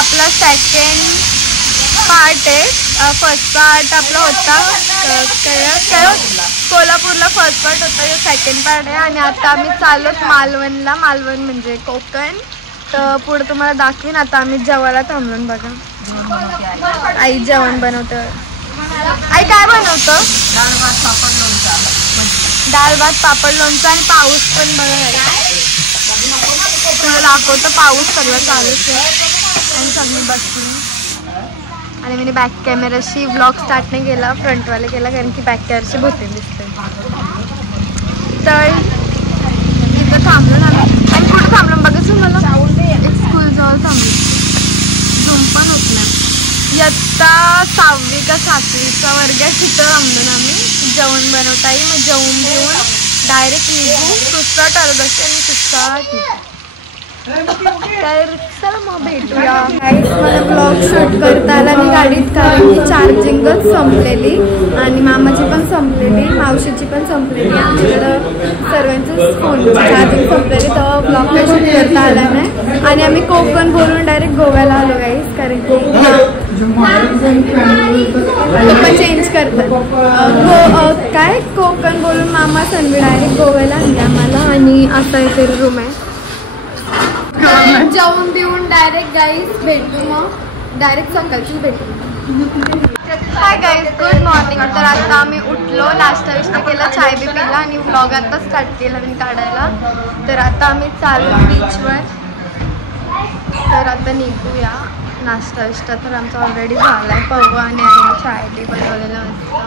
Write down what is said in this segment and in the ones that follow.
आपला second part आहे. First part आपला होता कोल्हापूरला, फर्स्ट पार्ट होता, हे सेकंड पार्ट आहे. आणि आता आम्ही चाललोच मालवणला. मालवण म्हणजे कोकण. तर पुढे तुम्हाला दाखवीन. आता आम्ही जेवायला थांबलो. बघा आई जेवण बनवतं. आई काय बनवतं? डाळ भात पापड लोणचं आणि पाऊस पण बघा तुला दाखवतं. पाऊस सगळं चालूच आहे आणि सगळी बसली. आणि मी बॅक कॅमेराशी व्लॉग स्टार्ट नाही केला, फ्रंटवाले केला, कारण की बॅक कॅमेराची भोते दिसते. तर तिथं थांबलो ना आणि कुठं थांबलो बघायचं मला एक स्कूल जवळ थांबलो. झूम पण होत नाही. इयत्ता 6वी का 7वीचा वर्ग आहे. तिथं थांबलो ना आम्ही. जेवण बनवता येईल. मग जेवण देऊन डायरेक्ट निघू. सुस्ता ठरत असते आणि सुस्ता तर चल मग भेटूया. गाईस मला ब्लॉग शूट करता आला नाही गाडीत, कारण की चार्जिंगच संपलेली आणि मामाची पण संपलेली, मावशीची पण संपलेली. आमच्याकडं सर्वांचीच फोनची चार्जिंग संपलेली, तेव्हा ब्लॉग काही शूट करता आला नाही. आणि आम्ही कोकण बोलून डायरेक्ट गोव्याला आलो गाईस, कारण की लोक चेंज करतात. काय कोकण बोलून मामा सनवी डायरेक्ट गोव्याला आणले आम्हाला. आणि असा इथे रूम आहे. जेवून देऊन डायरेक्ट गाईस भेटू. मग डायरेक्ट सकाळची भेटू. Hi guys, good morning. तर आता आम्ही उठलो, नाश्ता विष्टा केला, चाय बी पिला आणि व्लॉग आता स्टार्ट केला मी काढायला. तर आता आम्ही चालू बीचवर. तर आता निघूया. नाश्ता विष्टा तर आमचा ऑलरेडी झाला आहे. पव आणि चाय बी बनवलेलं असतं.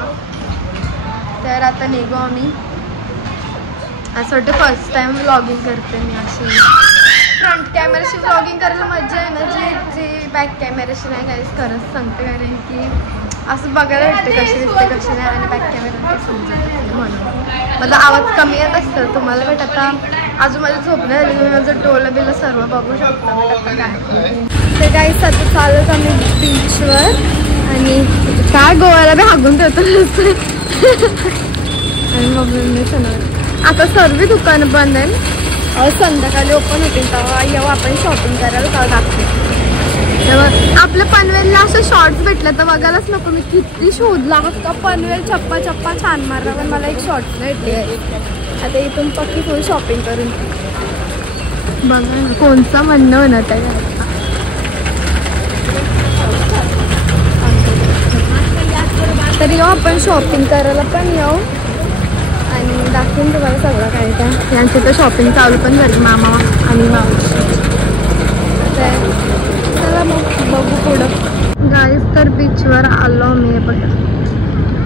तर आता निघू आम्ही. असं वाटतं फर्स्ट टाइम व्लॉगिंग करते मी अशी. फ्रंट कॅमेराशी व्लॉगिंग करायला मजा आहे ना, जी बॅक कॅमेराशी नाही काहीच खरंच सांगते. कारण की असं बघायला भेटते कशी दिसते कशी नाही, आणि बॅक कॅमेरा समजत म्हणून माझा आवाज कमी येत असतं तुम्हाला. बट आता अजून माझी झोप नाही झाली, तुम्ही माझं डोलं बिलं सर्व बघू शकता. बट आता काय ते गाईस आता चालत आम्ही बीचवर. आणि काय गोव्याला बी हागून ठेवतो आणि मग आता सर्व दुकानं बंद आहे. संध्याकाळी ओपन होतील तेव्हा येऊ आपण शॉपिंग करायला. तेव्हा दाखवते. तेव्हा आपल्या पनवेलला असं शॉर्ट्स भेटलं तर बघायलाच नको. मी किती शोधला का पनवेल चप्पा चप्पा छान मारला, पण मला एक शॉर्ट्स भेटले. आता इथून पक्की फुल शॉपिंग करून बघा ना कोणचं म्हणणं म्हणत आहे. तरी येऊ आपण शॉपिंग करायला पण येऊ आणि दाखवून तुम्हाला सगळं काय काय. यांची तर शॉपिंग चालू पण झाली मामा आणि मावशी. तर चला मग बघू पुढं. गाईस तर बीचवर आलो मी बघा,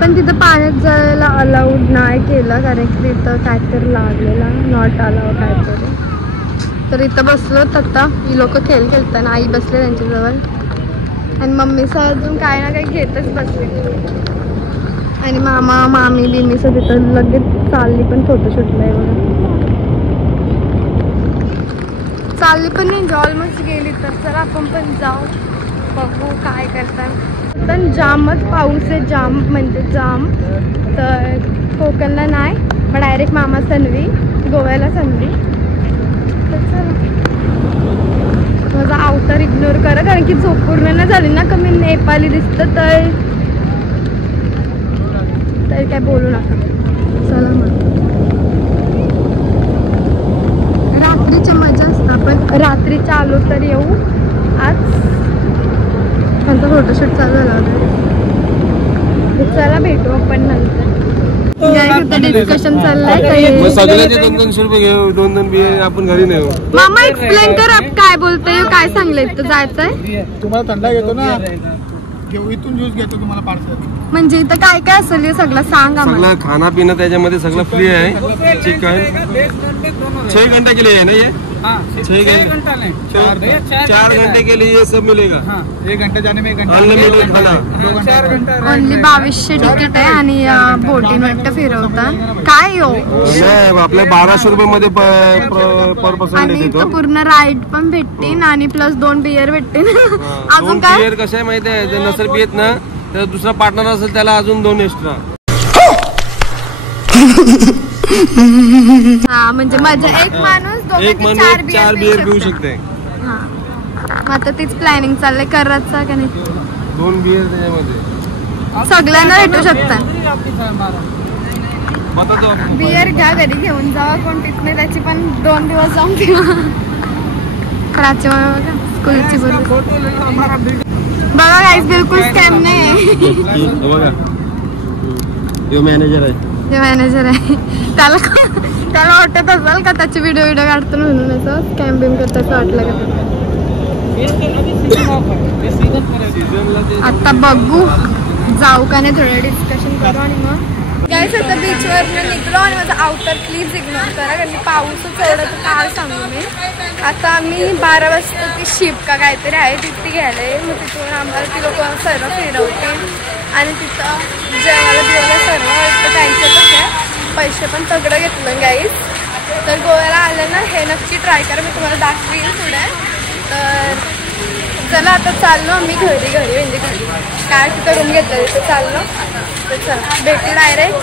पण तिथं पाण्यात जायला अलाउड नाही केलं, कारण की तिथं काहीतरी लागलेला नॉट अलाउड काहीतरी. तर इथं बसलो. आता ही लोक खेळताना आई बसले त्यांच्याजवळ आणि मम्मीचं अजून काय ना काही घेतच बसले. आणि मामा मामी बिमीचं तिथं लगेच चालली पण फोटोशूटला आहे बघा. चालली पण नाही ऑलमोस्ट गेली. तर चला आपण पण जाऊ बघू काय करतात. पण जामच पाऊस आहे, जाम म्हणजे जाम. तर कोकणला नाही मग डायरेक्ट मामा सनवी, गोव्याला सनवी. तर चला माझा अवतार इग्नोर करा, कारण की झोप पूर्ण नाही झाली ना, कमी नेपाली दिसतं तर काय बोलू नका. चला मग रात्रीच्या मजा असतं. आपण रात्रीच्या आलो तर येऊ. आज त्यांचा फोटोशूट चालू झाला होता. चला भेटू आपण नंतर. डिस्कशन चाललंय. सगळ्याचे 200 रुपये घेऊ, 2 बी आपण घरी नेऊ. मामा एक्सप्लेन कर काय बोलतोय, काय सांगलंय इथं जायचंय. तुम्हाला थंडा घेतो ना, इथून ज्यूस घेतो तुम्हाला पार्सल. म्हणजे इथं काय काय असेल सगळं सांग आम्हाला. सगळं खाना पिना त्याच्यामध्ये सगळं फ्री आहे. चिकन 6 घंटे के लिए है ना ये? 6 घंटे 4 घंटे के लिए ये सब मिलेगा. 1 घंटे जाने में 1 घंटा अनलिमिटेड खाना. ओनली 2200 तिकीट आहे आणि बोटिंग वाटतं फिरवता. काय हो आपल्या 1200 रुपये मध्ये पर पर्सन आणि इथं पूर्ण राईड पण भेटतील आणि प्लस 2 बियर भेटतील. अजून काय बियर कसं आहे माहिती आहे, जर नसेल पियत ना तर दुसरा पार्टनर असेल त्याला अजून 2 एक्स्ट्रा. हा म्हणजे माझा एक माणूस 4 बियर पिऊ शकते. मग आता तीच प्लॅनिंग चाललंय करायचं का नाही. 2 बियर त्याच्यामध्ये सगळ्यांना भेटू शकतात. बियर घ्या घरी घेऊन जावा, कोण पित नाही त्याची पण 2 दिवस जाऊन पिवा. कराची बघा स्कूलची बघा गाईस, बिलकुल स्कॅम नाही. बघा यो मॅनेजर आहे, त्याला वाटत असेल का त्याची व्हिडिओ काढतो म्हणून असं स्कॅम बिम करत असं वाटलं का. आता बघू जाऊ का नाही, थोडं डिस्कशन करू आणि मग गाईस आता बीचवर निघलो. आणि माझा आउटर प्लीज इग्नोर करा कारण की पाऊसच एवढं तर काय सांगू मी. आता आम्ही 12 वाजता ती शिप का काहीतरी आहे तिथे घ्यायला. मग तिथून आम्हाला ती लोक सर्व फिरवतील आणि तिथं जेवायला बिवायला सर्व वाटतं त्यांच्यातच आहे. पैसे पण तगडं घेतलं गाईस. तर गोव्याला आलं ना हे नक्की ट्राय करा, मी तुम्हाला दाखवीन पुढे. तर चला आता चाललो आम्ही घरी म्हणजे घरी काय तिथं रूम घेतलं तिथं चाललो. तर चला भेटू डायरेक्ट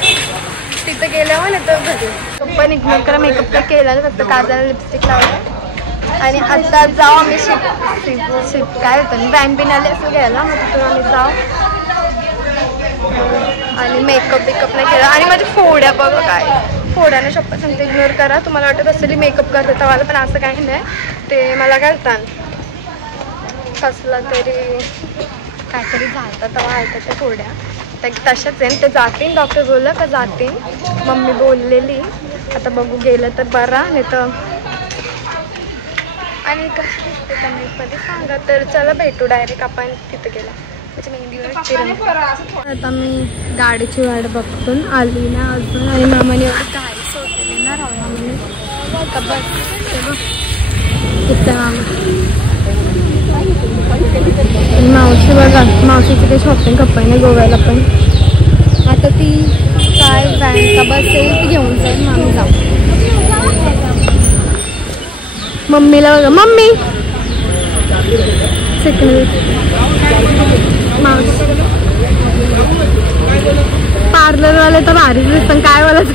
तिथं गेल्यावर नाही तर घरी. पण इग्नोर करा, मेकअप तर केला फक्त काजल लिपस्टिक लावलं. आणि आता जाऊ आम्ही शिप काय होतं ब्रँड बिन आले असं घ्यायला. मग तिथून आम्ही जाऊ आणि मेकअप नाही केला. आणि माझ्या फोड्या बघा काय फोड्यानं शपथ सांगते, इग्नोर करा. तुम्हाला वाटत असेल मेकअप करते तेव्हा पण असं काही नाही. ते मला घालतात कसला तरी काहीतरी झालं तेव्हा ऐकत ते फोड्या तशाच आहे. ते जातील, डॉक्टर बोललं का जातील, मम्मी बोललेली. आता बघू गेलं तर बरा नाही तर. आणि कशी दिसते कमेंटमध्ये सांगा. तर चला भेटू डायरेक्ट आपण तिथं गेला त्याची मेहंदीवर. आता मी गाडीची वाट बघतून आली ना अजून. आणि मामाने एवढी गाडी सोडलेली ना रामाने का बस इथं मावशी बघा, मावशीची काही शॉपिंग कपाय नाही गोव्याला पण. आता ती काय बँका बस येईल ती घेऊन जाईल मामी जाऊ. मम्मीला बघा, मम्मी मावशी पार्लरवाले तर भारीच दिसतात. काय बोलायचं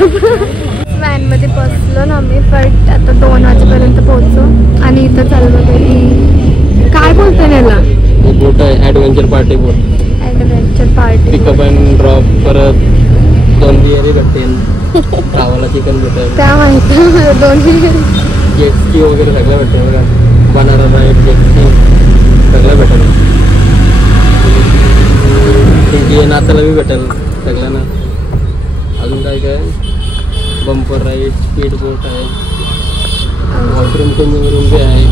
व्हॅनमध्ये बसलो ना आम्ही. बट आता 2 वाजेपर्यंत पोहोचू. आणि इथं चाललो तरी काय बोलतो याला बोट आहे adventure party pickup and drop. परत 2 बिअरी भेटेल, खावाला चिकन भेटेल, काय माहिती 2 जेट स्की वगैरे सगळं भेटेल बघा. बनाना राईड, जेट स्की सगळं भेटेल. नाचायला बी भेटेल सगळ्यांना. अजून काय बंपर राईड, स्पीड बोट आहे, वॉशरूम चेंजिंग रूम बी आहे,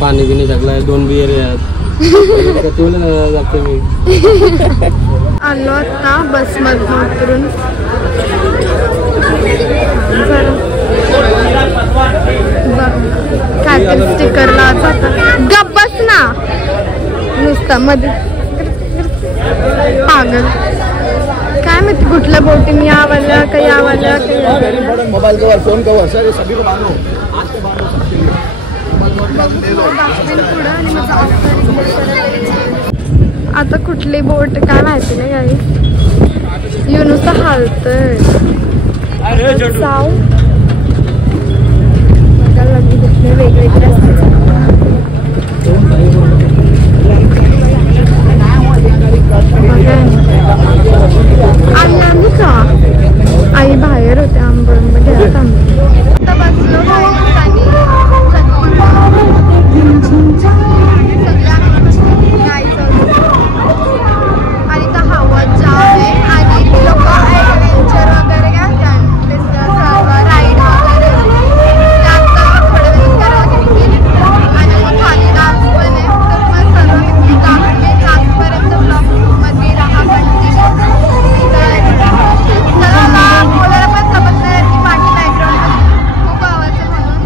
पाणी बिणी सगळं आहे. 2 बिअरी आहेत. जाते मी आलो आता बसमधून उतरून. काय तर स्टिकर लावत गप बस ना नुसतं मध्ये पागल. काय माहिती कुठल्या बोटीन यावाल्या का यावाल्या mobile cover, phone cover sir सभी को बांधो. आता कुठली बोट काय माहिती नाही काही. यू नुसतं हालतंय साव बघायला लागली कुठले वेगवेगळे असते. आम्ही का आई बाहेर होते आंबोळी घ्यायला थांबले. आता बसलो आणि तर हवा जाम आहे. आणि लोक ॲडव्हेंचर वगैरे घ्यायचं राईड वगैरे आता थोडे वेळ करायला गेली. आणि मग खाली डान्स पण आहे. तर मग सर्व लास्टपर्यंत ब्लॉगमध्ये राहा कंटिन्यू. तर बोलायला पण समजलं की पाठी बॅकग्राऊंड खूप आवाज आहे म्हणून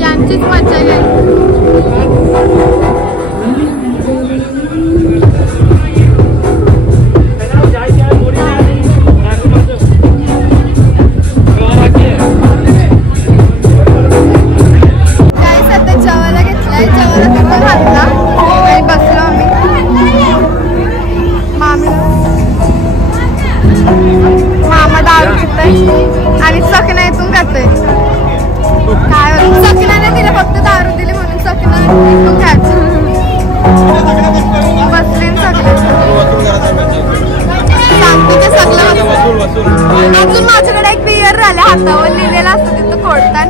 यांचीच मजा घ्यायची. जेवायला घेतलाय, जेवायला तिथं घातला आणि बसलो आम्ही. गाईस सखना इथून खाते काय सखनाने तिला फक्त दारू दिली म्हणून सखना इथून खायचं बसले सगळे सांगते ते सगळं अजून माझ्याकडे एक बियर राहिले हातावर लिहिलेलं असतं तिथं खोडतान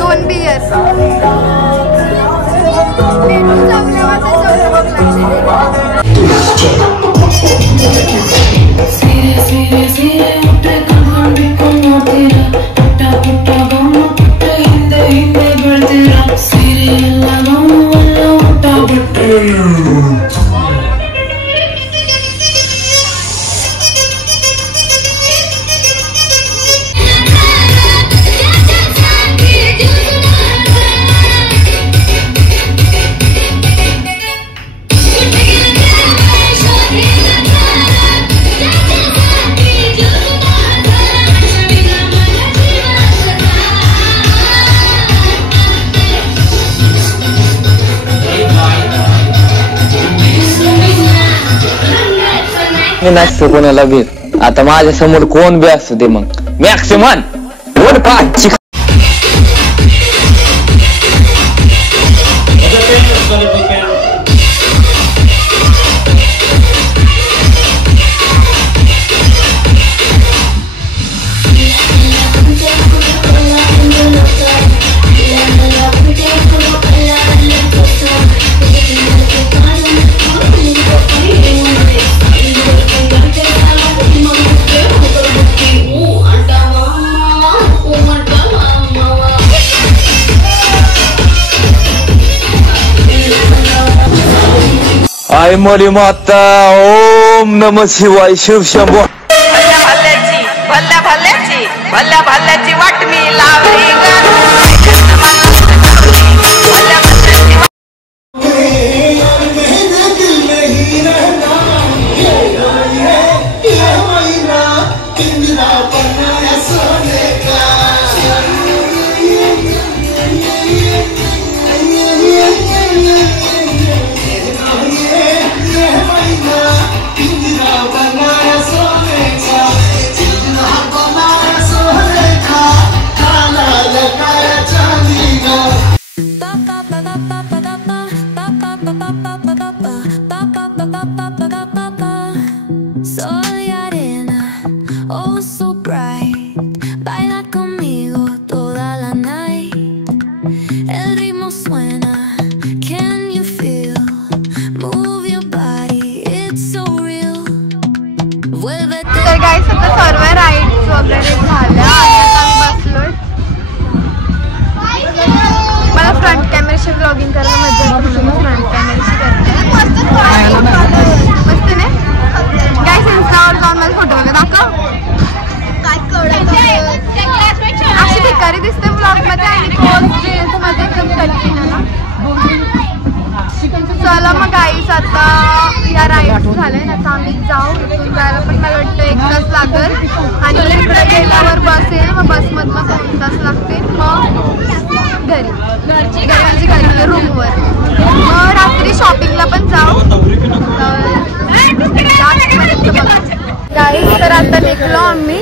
2 बियर नसतं कोणाला बी आता माझ्या समोर कोण बी असतो ते मग मॅक्सिमम कोण पाच आई मोरी माता ओम नमः शिवाय शिव शंभो भल्या भल्याची वाटणी लावली Soy arena, oh so bright. Baila conmigo toda la night. El ritmo suena, can you feel? Move your body, it's so real. Vuelvete. तर गाईस आता सर्व राईड्स वगैरे झाल्या आणि आता आम्ही बसलोय मला फ्रंट कॅमेराशी ब्लॉगिंग करायला मजा येते म्हणून फ्रंट कॅमेराशी करते मस्त नाही गाईस इंस्टावर जाऊन मला फोटो वगैरे दाखव अशी भिकारी दिसते ब्लॉगमध्ये आणि मध्ये एकदम कठीण आहे ना चला मग गाईस आता या राईड झाल्या ना आता आम्ही जाऊ इथून जायला पण मला वाटतं 1 तास लागेल आणि इकडे गेल्यावर बस येईल मग बसमधनं 2 तास लागतील मग घरी रूमवर मग रात्री शॉपिंगला पण जाऊ गाईस तर आता निघलो आम्ही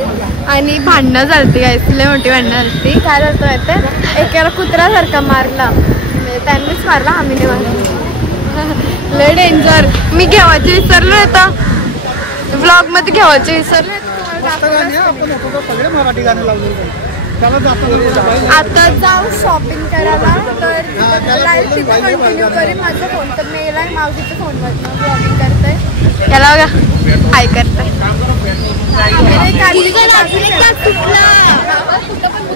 आणि भांडणं झालती गाईस लय मोठी भांडणं झालती काय झालं माहिती एकाला कुत्र्यासारखा मारला त्यांनीच मारला आम्ही नाही मारला लय डेंजर मी घेवायचे विसरलो आता व्लॉग मध्ये घेवायचे विसरले मराठी गाणे लावले आता जाऊ शॉपिंग करायला तर लाईव्ह तिथे कंटिन्यू करेन माझा फोन तर मेला आहे मावशीच्या फोनवर ब्लॉगिंग करते याला बघा हाय करते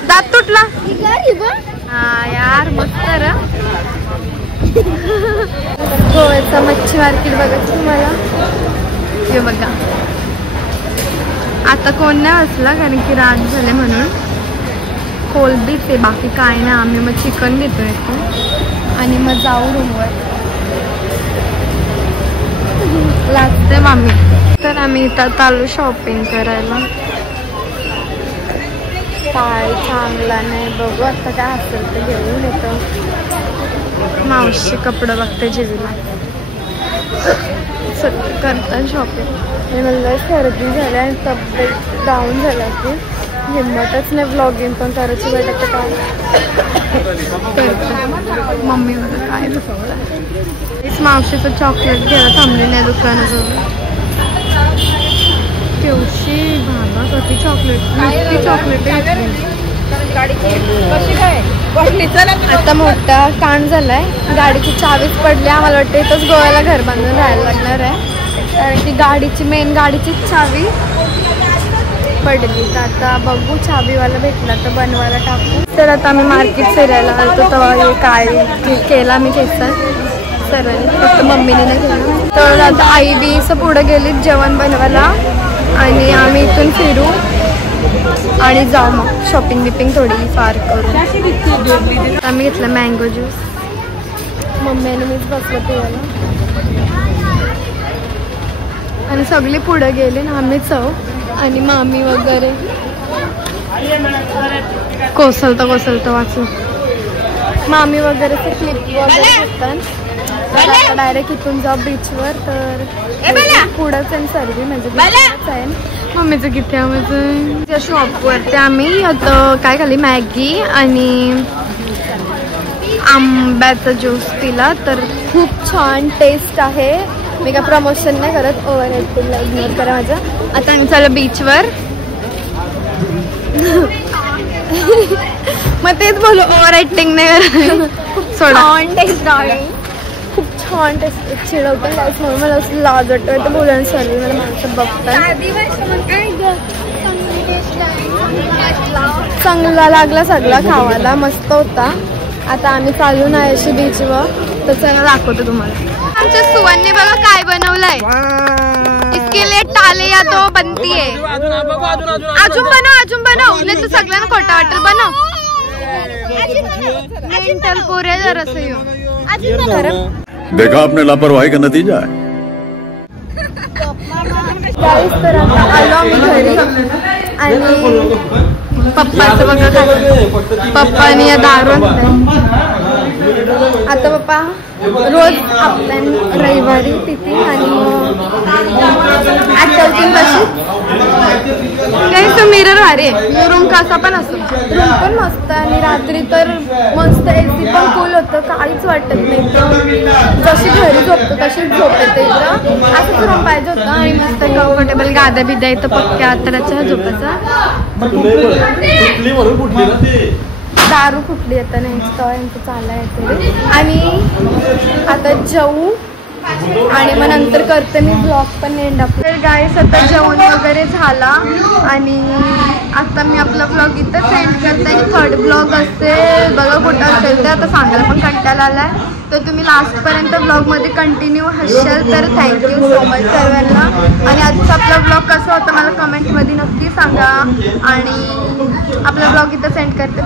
दात तुटला हा यार मस्त रे गोव्याचा मच्छी मार्केट बघायचं तुम्हाला हे बघा आता कोण नाही बसला कारण की रात झाले म्हणून कोलबीच आहे बाकी काय नाही आम्ही मग चिकन घेतो इथून आणि मग जाऊ रूमवर लागते मामी तर आम्ही इथं चालू शॉपिंग करायला काय चांगला नाही बघू आता काय असेल ते घेऊन येतो मावशी कपडे बघते जेवीला करतात शॉपिंग मला सर्दी झाली आणि तब्येत डाऊन झाला की हिम्मतच नाही व्लॉगिंग पण करायची भेटत काय मम्मी वगैरे काय इस मावशीचं चॉकलेट घ्यायला थांबली नाही दुकानाजवळ केवशी भाबा कधी चॉकलेट नुसती चॉकलेट आता मोठा कांड झालाय गाडीची चावीच पडली आम्हाला वाटतं इथंच गोव्याला घर बांधून राहायला लागणार आहे कारण की गाडीची मेन गाडीचीच चावी पडली तर आता बघू चावीवाला भेटला तर बनवायला टाकू तर आता आम्ही मार्केट फिरायला आलो तेव्हा हे काय केला मी केसात सरांनी फक्त मम्मीने नाही केलं तर आता आई बीचं पुढं गेली जेवण बनवायला आणि आम्ही इथून फिरू आणि जाऊ मग शॉपिंग बिपिंग थोडी फार करू आम्ही घेतलं मँगो ज्यूस मम्मी आणि मीच बसलो पियाला आणि सगळी पुढे गेली ना आम्हीच आहो आणि मामी वगैरे कोसलतं वाचू मामी वगैरे ते क्लिप वगैरे असतात आता डायरेक्ट इथून जाऊ बीचवर तर पुढंच आहे सर्वी म्हणजे आहे मम्मीचं किती आम्हाला त्या शॉपवरती आम्ही आता काय खाल्ली मॅगी आणि आंब्याचा ज्यूस पिला तर खूप छान टेस्ट आहे मी काय प्रमोशन नाही करत ओव्हर ॲक्टिंगला इग्नोर करा माझं आता आम्ही चालू बीचवर मग तेच बोलू ओव्हर ॲक्टिंग नाही करत सोडा टेस्ट आहे खूप छान टेस्ट चिडवतं लाईफ म्हणून मला असं लाज वाटतं बोलायला सर्व मला माणसं बघतात चांगला लागला सगळा खावायला मस्त होता आता आम्ही चालू नाही अशी बीचवर तर चला दाखवतो तुम्हाला आमच्या सुवनने बघा काय बनवलंय इसके लिए टाले या तो बनती है अजून बनव नाही तर सगळ्यांना खोटा वाटेल बनव मेंटल पोरे जरासं येऊ देखा आपने लापरवाही का नतीजा है तर आता आलो आम्ही घरी आणि पप्पाचं बघा पप्पानी या दारू आता पप्पा रोज आपल्या रविवारी पिती आणि आठवतील कशी काही तो मिरर भारी आहे रूम कसा पण असतो रूम पण मस्त आणि रात्री तर मस्त एसी पण कूल होतं काहीच वाटत नाही जशी घरी झोपतो तशीच झोप येते इथं असंच रूम पाहिजे होतं आणि मस्त कम्फर्टेबल गाद्या बिद्या इथं पक्क्या आतराच्या झोपायचा दारू कुठली येतं नाही यांचं चाललंय आणि आता जेवू आणि मग नंतर करते मी ब्लॉग पण एंड अप तर गाईस आता जेवण वगैरे झाला आणि आता मी आपला ब्लॉग इथंच एंड करते आणि थर्ड ब्लॉग असेल बघा कुठं असेल ते आता सांगायला पण कंटाळा आलाय तर तुम्ही लास्टपर्यंत ब्लॉगमध्ये कंटिन्यू हसाल तर थँक्यू सो मच सर्वांना आणि आजचा आपला ब्लॉग कसा होता मला कमेंटमध्ये नक्की सांगा आणि आपला ब्लॉग इथं सेंड करते